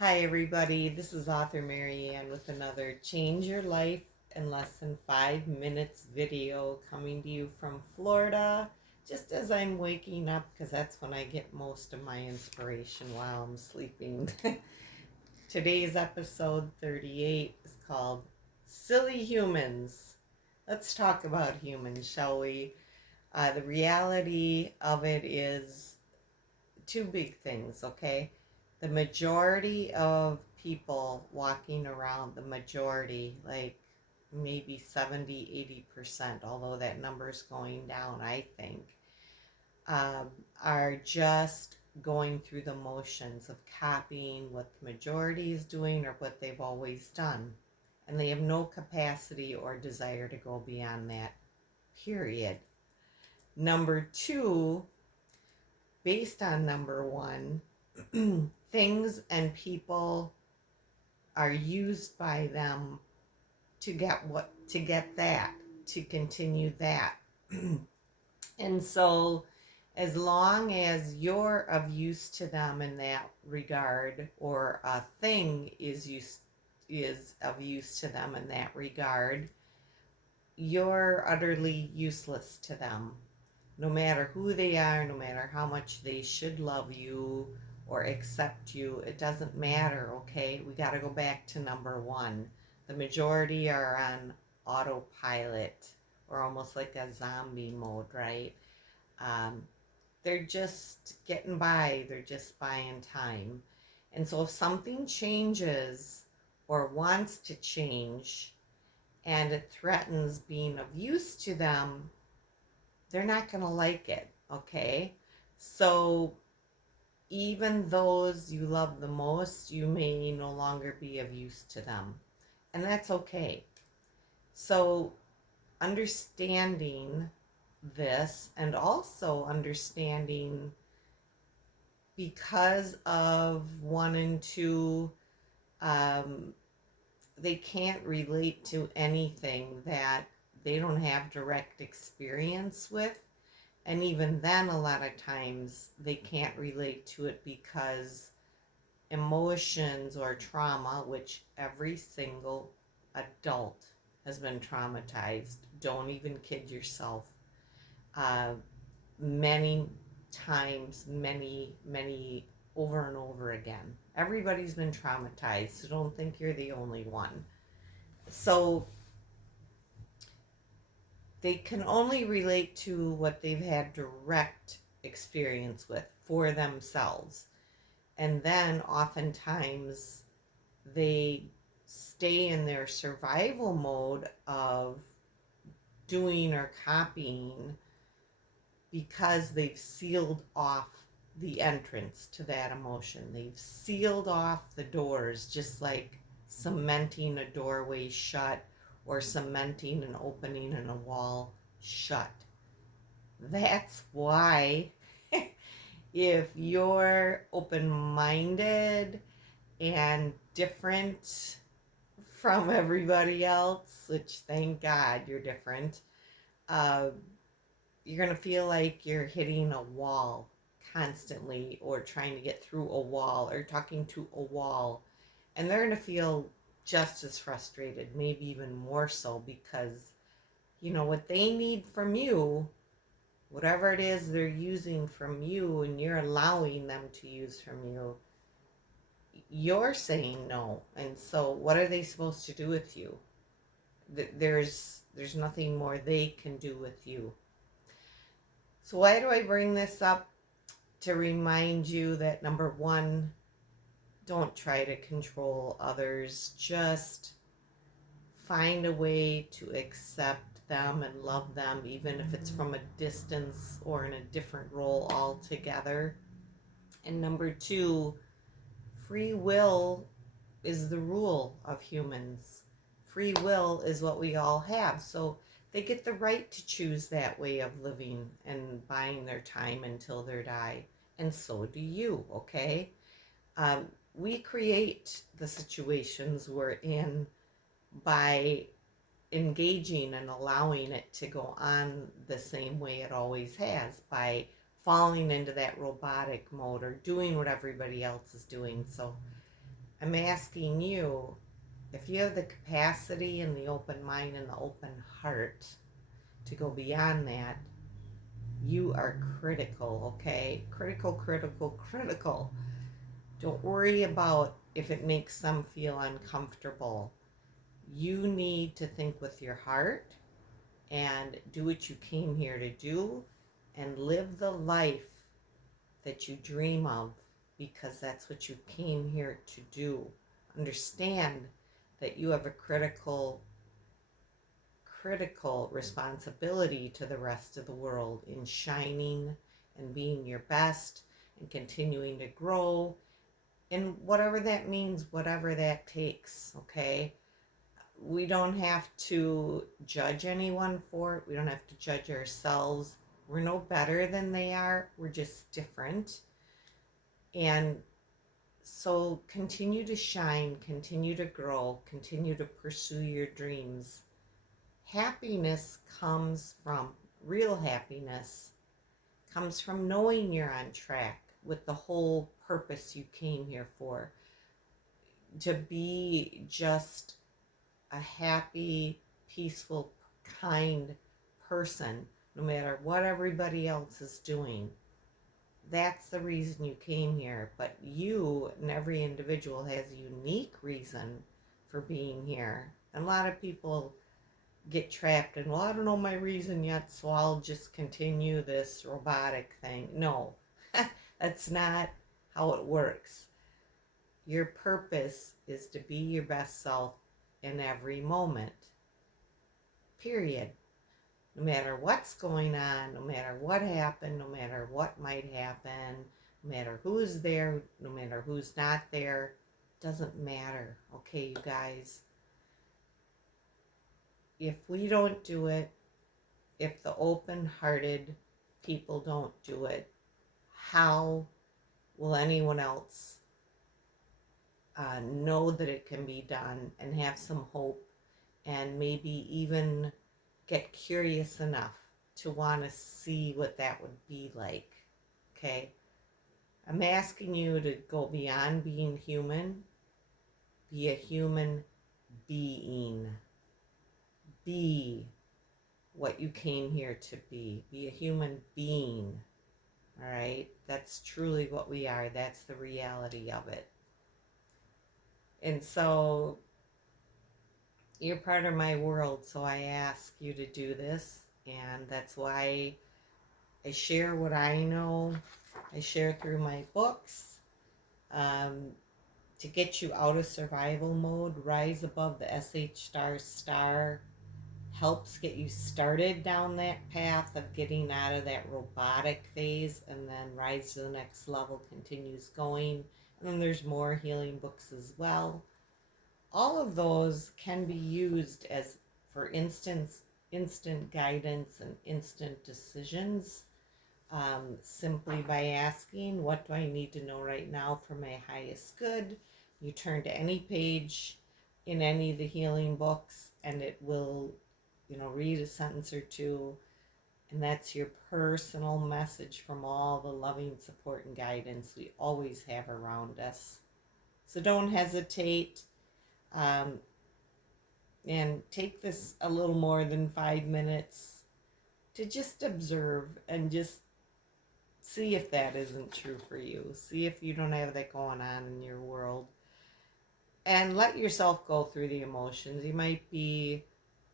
Hi, everybody. This is author Mary Ann with another Change Your Life in Less Than 5 Minutes video coming to you from Florida. Just as I'm waking up, because that's when I get most of my inspiration while I'm sleeping. Today's episode 38 is called Silly Humans. Let's talk about humans, shall we? The reality of it is two big things, okay? The majority of people walking around, the majority, like maybe 70, 80%, although that number is going down, I think, um, are just going through the motions of copying what the majority is doing or what they've always done. And they have no capacity or desire to go beyond that, period. Number two, based on number one, things and people are used by them to get that, to continue that. And so as long as you're of use to them in that regard, or a thing is of use to them in that regard, you're utterly useless to them. No matter who they are, no matter how much they should love you or accept you, it doesn't matter, okay? We got to go back to number one. The majority are on autopilot, or almost like a zombie mode, right? Um, they're just getting by, they're just buying time. And so if something changes or wants to change and it threatens being of use to them, they're not going to like it, okay? So even those you love the most, you may no longer be of use to them, and that's okay. So understanding this, and also understanding, because of one and two, um, they can't relate to anything that they don't have direct experience with. And even then, a lot of times they can't relate to it because emotions or trauma, which every single adult has been traumatized. Don't even kid yourself. Uh, Many times, many over and over again. Everybody's been traumatized, so don't think you're the only one. So they can only relate to what they've had direct experience with for themselves. And then oftentimes they stay in their survival mode of doing or copying because they've sealed off the entrance to that emotion. They've sealed off the doors, just like cementing a doorway shut or cementing an opening in a wall shut. That's why, if you're open minded and different from everybody else, which thank God you're different, uh, you're going to feel like you're hitting a wall constantly, or trying to get through a wall, or talking to a wall. And they're going to feel just as frustrated, maybe even more so, because what they need from you, whatever it is they're using from you and you're allowing them to use from you, you're saying no. And so what are they supposed to do with you? There's nothing more they can do with you. So why do I bring this up? To remind you that, number one, don't try to control others. Just find a way to accept them and love them, even if it's from a distance or in a different role altogether. And number two, free will is the rule of humans. Free will is what we all have. So they get the right to choose that way of living and buying their time until they die. And so do you, okay? We create the situations we're in by engaging and allowing it to go on the same way it always has, by falling into that robotic mode or doing what everybody else is doing. So I'm asking you, if you have the capacity and the open mind and the open heart to go beyond that, you are critical, okay? Critical, critical, critical. Don't worry about if it makes some feel uncomfortable. You need to think with your heart and do what you came here to do and live the life that you dream of, because that's what you came here to do. Understand that you have a critical responsibility to the rest of the world in shining and being your best and continuing to grow, and whatever that means, whatever that takes, okay? We don't have to judge anyone for it. We don't have to judge ourselves. We're no better than they are. We're just different. And so continue to shine, continue to grow, continue to pursue your dreams. Happiness comes from, real happiness comes from knowing you're on track with the whole purpose you came here for. To be just a happy, peaceful, kind person, no matter what everybody else is doing. That's the reason you came here. But you and every individual has a unique reason for being here. And a lot of people get trapped in, well, I don't know my reason yet, so I'll just continue this robotic thing. No, that's not how it works. Your purpose is to be your best self in every moment, period. No matter what's going on, no matter what happened, no matter what might happen, no matter who's there, no matter who's not there, doesn't matter. Okay, you guys, if we don't do it, if the open-hearted people don't do it, how will anyone else know that it can be done and have some hope, and maybe even get curious enough to want to see what that would be like? Okay, I'm asking you to go beyond being human. Be a human being. Be what you came here to be. Be a human being. All right? That's truly what we are. That's the reality of it. And so you're part of my world, so I ask you to do this. And that's why I share what I know. I share through my books. Um, to get you out of survival mode, Rise Above the SH Star Star helps get you started down that path of getting out of that robotic phase, and then Rise to the Next Level continues going. And then there's more healing books as well. All of those can be used as, for instance, instant guidance and instant decisions, simply by asking, what do I need to know right now for my highest good? You turn to any page in any of the healing books and it will, read a sentence or two, and that's your personal message from all the loving support and guidance we always have around us. So don't hesitate, um, and take this a little more than 5 minutes to just observe and just see if that isn't true for you. See if you don't have that going on in your world. And let yourself go through the emotions. You might be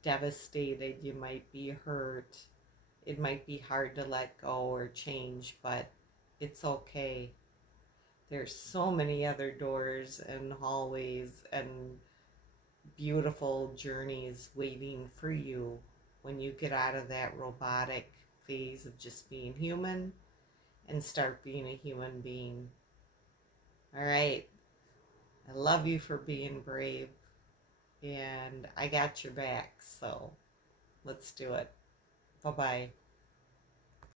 devastated, you might be hurt, it might be hard to let go or change, but it's okay. There's so many other doors and hallways and beautiful journeys waiting for you when you get out of that robotic phase of just being human and start being a human being. All right. I love you for being brave, and I got your back. So let's do it. Bye bye.